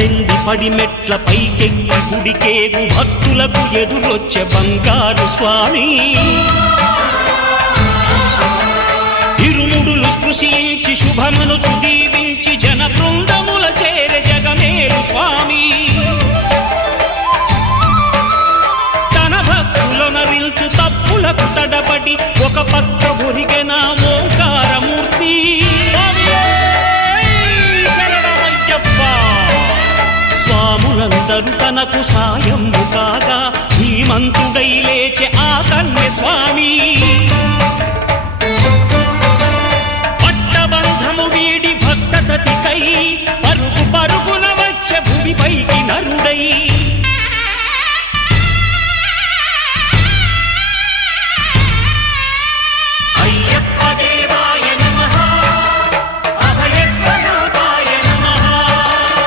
పద్దెంది పడిమెట్ల పైకెక్కి గుడికేగు భక్తులకు ఎదురొచ్చే బంగారు స్వామి ఇరుముడులు స్పృశించి శుభమనుచు దీవించి జన బృందముల చేరే జగమేలు స్వామి తన భక్తులనరిల్చు తప్పులకు తడబడి ఒక పక్క ఒరిగెన ఓంకారమూర్తి స్వాములందరూ తనకు సాయము కాగా ధీమంతుడై లేచే ఆ కన్య స్వామి పట్టబంధము వీడి భక్తతతికై